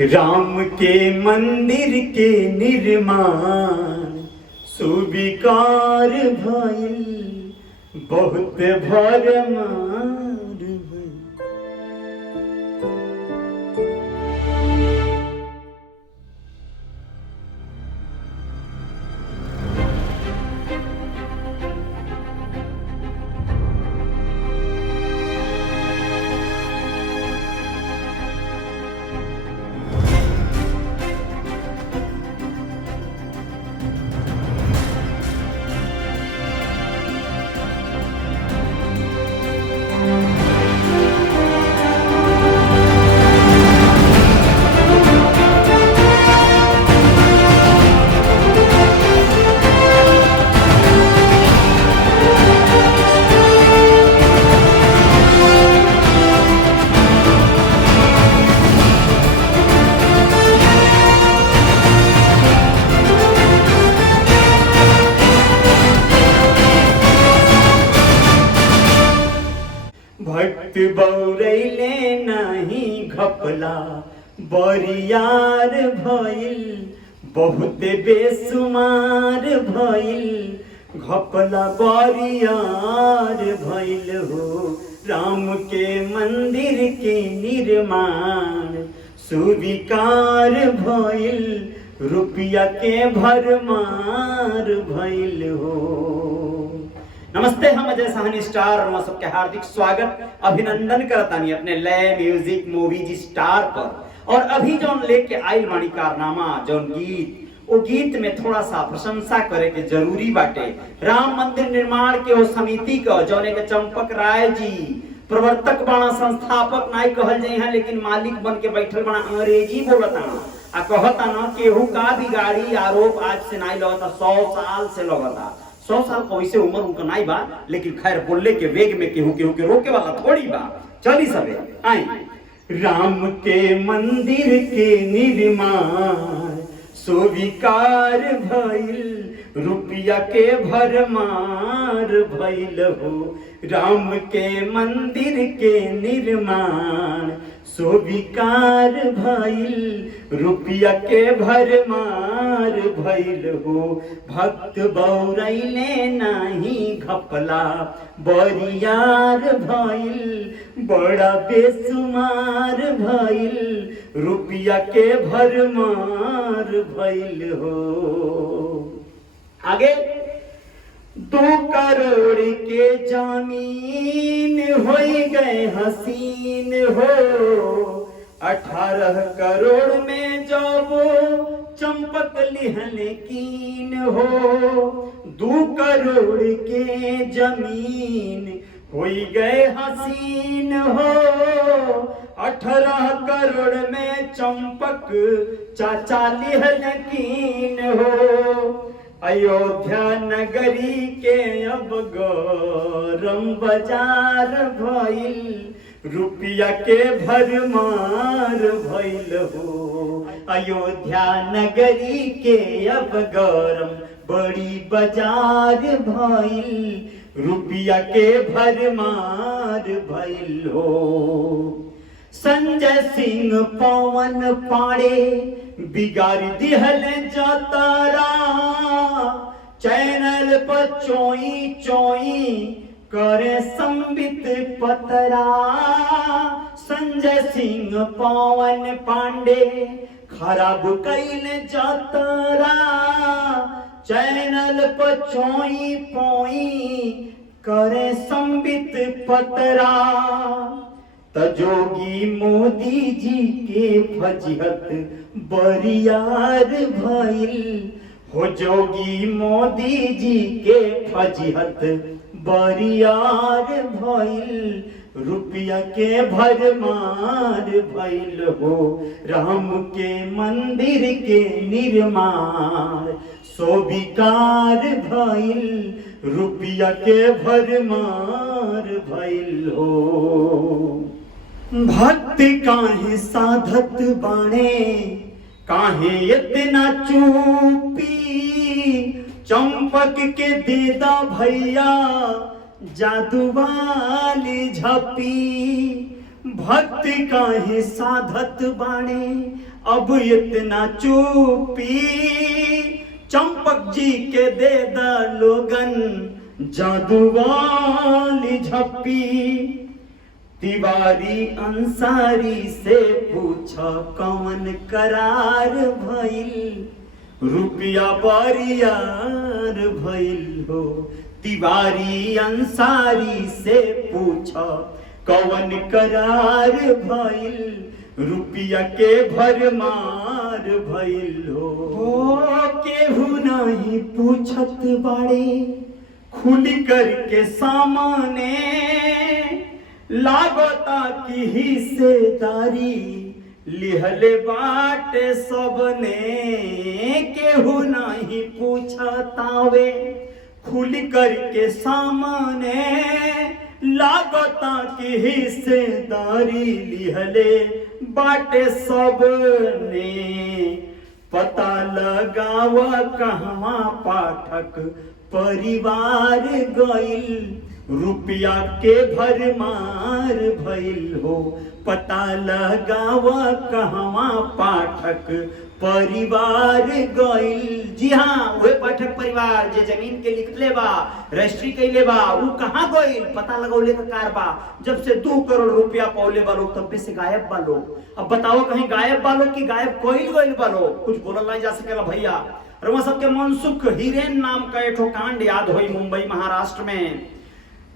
राम के मंदिर के निर्माण सुविकार भइल, बहुत भरमार भइल। भक्त बौरैले नहीं घपला, बरियार भइल, बहुत बेसुमार भइल, घपला बरियार भइल हो। राम के मंदिर के निर्माण सुविकार भइल, रुपया के भरमार भइल हो। नमस्ते, हम अजय साहनी स्टार और सबके हार्दिक स्वागत अभिनंदन करतानी अपने लय म्यूजिक मूवीज स्टार पर। और अभी जौन लेके आइल बानी कारनामा जौन गीत, वो गीत में थोड़ा सा प्रशंसा करे के जरूरी बाटे। राम मंदिर निर्माण के वो समिति का जौन के चंपक राय जी प्रवर्तक बाणा, संस्थापक नाई कहल जाए हैं, लेकिन मालिक बन के बैठल बाणा, अंग्रेजी बोलता आ कहता ना केहू का भी गाड़ी आरोप आज से नाई लगता, 100 साल से लगता। 100 साल को वैसे उम्र उनका नहीं बा, लेकिन खैर बोलने के वेग में केहू केहू के रोके वाला थोड़ी बा। चली सबे आई। राम के मंदिर के निर्माण सुविकार भइल, रुपया के भरमार भइल हो। राम के मंदिर के निर्माण सुविकार भइल, रुपया के भरमार भइल हो। भक्त बौरैले नहीं घपला, बरियार भइल, बड़ा बेसुमार भइल, रुपया के भरमार भइल हो। आगे 2 करोड़ के जमीन हो गए हसीन हो, 18 करोड़ में जब चंपक लिहल कीन हो। 2 करोड़ के जमीन हो गए हसीन हो, 18 करोड़ में चंपक चाचा लिहल कीन हो। अयोध्या नगरी के अब गरम बाजार भइल, रुपया के भरमार भइल हो। अयोध्या नगरी के अब गरम बड़ी बाजार भइल, रुपया के भरमार भइल हो। संजय सिंह पवन पाड़े बिगाड़ दिहल जातारा, चैनल पर चोई चोई करे संबित पतरा। संजय सिंह पवन पांडे खराब कैल जातारा, चैनल पर चोई पोई करे संबित पतरा। तजोगी मोदी जी के फजीहत बरियार भइल हो। जोगी मोदी जी के फजीहत बरियार भइल, रुपया के भरमार भइल हो। राम के मंदिर के निर्माण सुविकार भइल, रुपया के भरमार भइल हो। भक्त काहे साधत बाणे, काहे इतना चूपी, चंपक के देदा भैया जादू वाली झपी। भक्ति काहे साधत बाणे अब इतना चुपी, चंपक जी के दे दा लोगन जादू वाली झप्पी। तिवारी अंसारी से पूछा कौन करार भइल, रुपया बरियार भइल हो। तिवारी अंसारी से पूछा कौन करार भइल, रुपया के भरमार भइल हो। केहू नहीं पूछत बाड़े खुल करके सामने, लागता की हिस्सेदारी लिहले बाटे सबने। केहू नहीं पूछतावे खुल करके सामने, लागता की हिस्सेदारी लिहले बाटे सबने। पता लगावा कहवा पाठक परिवार गइल, रुपया के भरमार भइल हो। पता लगावा कहवा पाठक परिवार गइल। जी हाँ, वह पाठक परिवार जे जमीन के लिखले बा, रजिस्ट्री कइले बा, उ कहाँ गइल पता लगौले का कार बा। जब से 2 करोड़ रुपया पौले बा लोग, तब से गायब बा लोग। अब बताओ कहीं गायब बा लोग कि गायब कइल गइल बा लोग? कुछ बोलल नहीं जा सकेला भैया। और वहां सबके मनसुख हीरेन नाम का एक कांड याद होई मुंबई महाराष्ट्र में,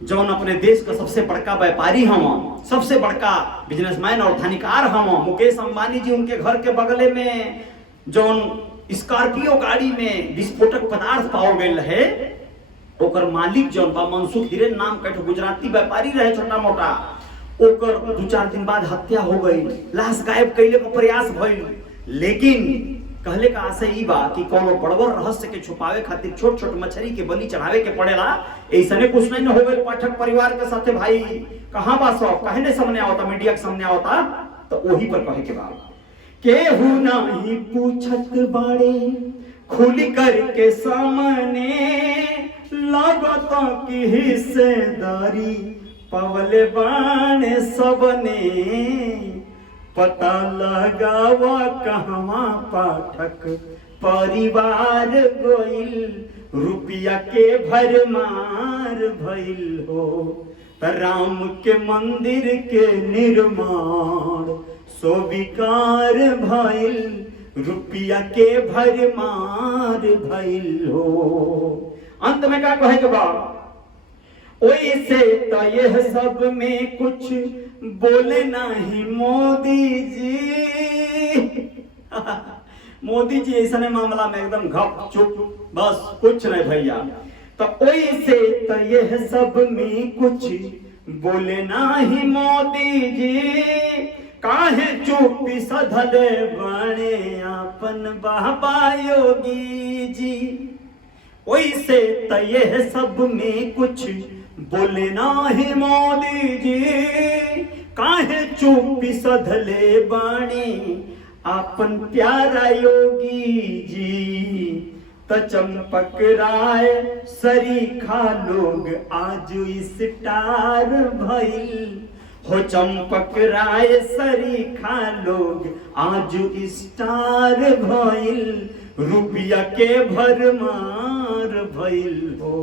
जौन अपने देश का सबसे बड़का व्यापारी हवा, सबसे बड़का बिजनेसमैन और धनिकार हवा मुकेश अंबानी जी। उनके घर के बगले में जौन स्कॉर्पियो गाड़ी में विस्फोटक पदार्थ पाओ गए रहे, ओकर मालिक जौन बा मनसुख हीरेन नाम का गुजराती व्यापारी रहे छोटा मोटा। ओकर 2-4 दिन बाद हत्या हो गई, लाश गायब कैले का प्रयास भइल। लेकिन कहले का आशय ई बा कि कोनो बड़बड़ रहस्य के छुपावे खातिर छोट छोट मछली के बलि चढ़ावे के पड़ेला। ऐसने कुछ नहीं हो गए पाठक परिवार के साथे। भाई कहां बा सब, काहे ने सामने आवता, मीडिया के सामने आवता, तो वही पर कहे के बा। केहू नहीं पूछत बाड़े खुल करके सामने, लागता की हिस्सेदारी पवले बाणे सबने। पता लगावा कहवा पाठक परिवार गइल, रुपया के भरमार भइल हो। राम के मंदिर के निर्माण स्वीकार भइल, रुपया के भरमार भइल हो। अंत में क्या कहे के बा? ओइसे तो यह सब में कुछ बोले नहीं मोदी जी। मोदी जी ऐसा मामला में एकदम घप चुप, बस कुछ नहीं भैया। तो ओइसे तो यह सब में कुछ बोले नहीं मोदी जी, काहे चुप्पी सधले बने अपन बाबा योगी जी। ओइसे तो यह सब में कुछ बोले नाही मोदी जी, काहे चुप्पी सधले बाणी अपन प्यारा योगी जी। तो चंपक राय सरीखा लोग आज स्टार भइल हो। चंपक राय सरीखा लोग आज स्टार भइल, रुपया के भरमार भइल हो।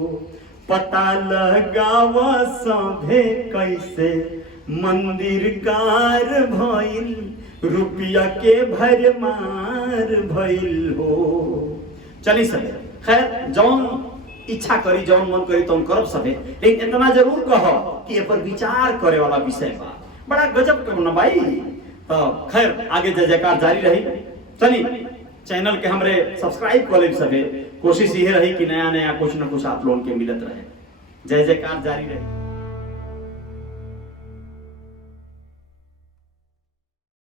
पता लगावा सभे कैसे मंदिर कार भइल, रुपया के भरमार भइल हो। चली सके खैर, जौन इच्छा करी जौन मन करी तौन करब सके, लेकिन इतना जरूर कहो कि ये पर विचार करे वाला विषय बा। बड़ा गजब करो ना भाई। तो खैर आगे जय जयकार जारी रही। चली चैनल के हमरे सब्सक्राइब कर ले सके। कोशिश ये रही कि नया नया कुछ न कुछ आप लोगों के मिलत रहे। जय जयकार जारी रहे।